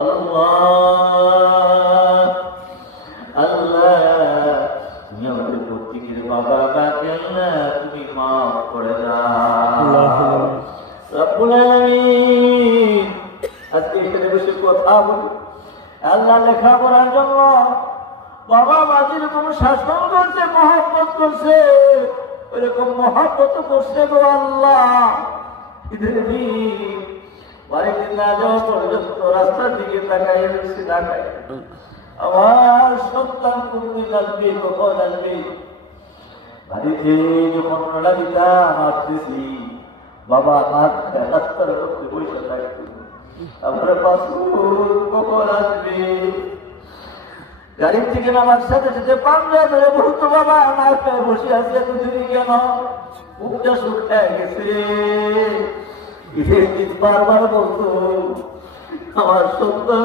আল্লাহ আল্লাহ তুমি আমাদের প্রত্যেকের বাবা মাকে আল্লাহ তুমি মাফ করে দাও রব্বুল আলামিন। আজকে এখানে বসে কথা বলি আল্লাহ লেখাপড়ার জন্য বাবা মা যেরকম শাসন করছে মহব্বত করছে ওইরকম মহব্বত করছে গো আল্লাহ। ঈদের দিন বাড়িতে না যাওয়া পর্যন্ত রাস্তার দিকে তাকাই রয়েছে তাকাই আমার সন্তান তুমি আসবে কখন আসবে। বাড়িতে যখন রোলা দিতাম আসতেছি বাবা আমার রাস্তার মধ্যে বসে থাকতো আমরা কখন আসবে। গাড়ি থেকে নামার সাথে সাথে পাঞ্জা ধরে বলতো বাবা না খেয়ে বসে আছে এতদিনই কেন মুখটা শুকায় গেছে। বারবার বলতো আমার সন্তান